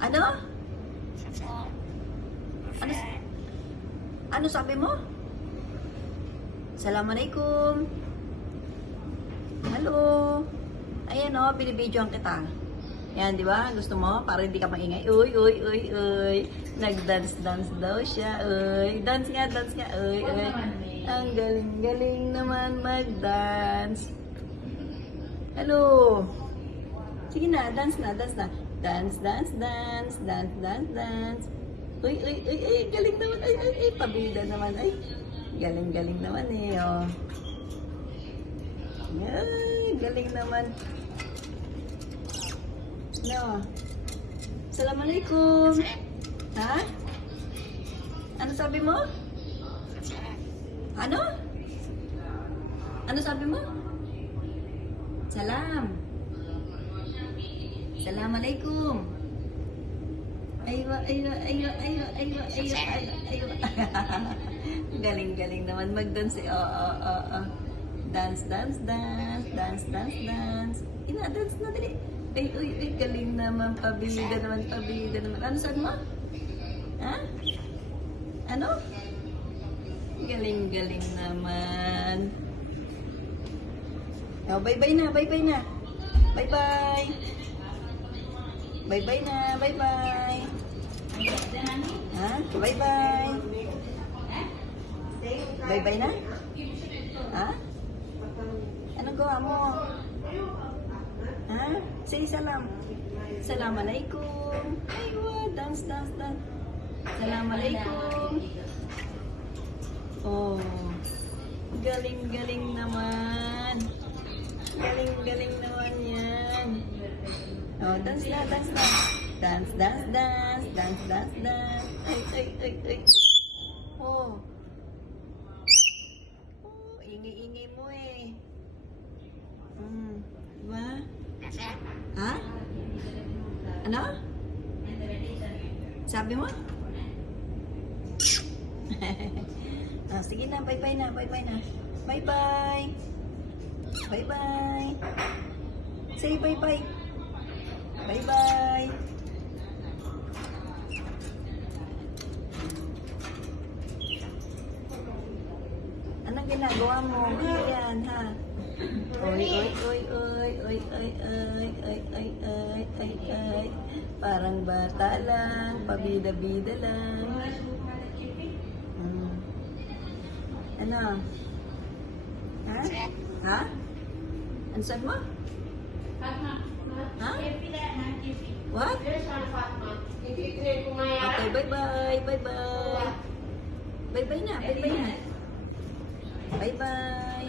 Ano? Ano, ano sabi mo? Assalamualaikum. Hello. Ayan o, binibidyoan kita. Yan, di ba? Gusto mo? Para hindi ka maingay. Uy, uy, uy, uy. Nag-dance-dance daw siya. Uy, dance nga, dance nga. Uy, uy. Ang galing-galing naman mag-dance. Hello. Sige na, dance na, dance na. Dance, dance, dance. Dance, dance, dance. Uy, uy, uy, uy. Galing naman. Ay, ay, ay. Pabida naman. Ay. Galing-galing naman eh. Oh. Ay, galing naman. No. Assalamualaikum. Ha? Ano sabi mo? Ano? Ano sabi mo? Salam. Assalamualaikum. Aywa, aywa, aywa, aywa, aywa, aywa, aywa, aywa. Galing-galing naman mag-dance. Dance, dance, dance. Dance, dance, dance. Ina-dance na dali. Ay, uy, uy, galing naman. Pabida naman, pabida naman. Ano sabi mo? Ha? Ano? Galing-galing naman. Oh, bye-bye na, bye-bye na. Bye-bye. Bye-bye na, bye-bye. Ha? Bye-bye. Bye-bye na? Ha? Anong gawa mo? Ha? Say salam. Assalamualaikum. Aywa, dance, dance, dance. Assalamualaikum. Oh. Galing-galing naman. Galing-galing naman yan. Oh, dance na, dance na. Dance, dance, dance. Dance, dance, dance. Ay, ay, ay, ay. Oh. Oh, ingay-ingay mo eh. Diba? Ha? Ano? Sabi mo? Ah, sige na, bye-bye na, bye-bye na. Bye-bye. Bye-bye. Say bye-bye. Bye-bye. Anong ginagawa mo? Yan, ha? Oy, oy, oy, oy, oy, oy, oy, oy, oy, oy, oy, oy. Parang bata lang, pabida-bida lang. Ano? Ha? Ha? Ano sabi mo? Ha? What? Okay, bye-bye, bye-bye. Bye-bye na, bye-bye na. Bye-bye.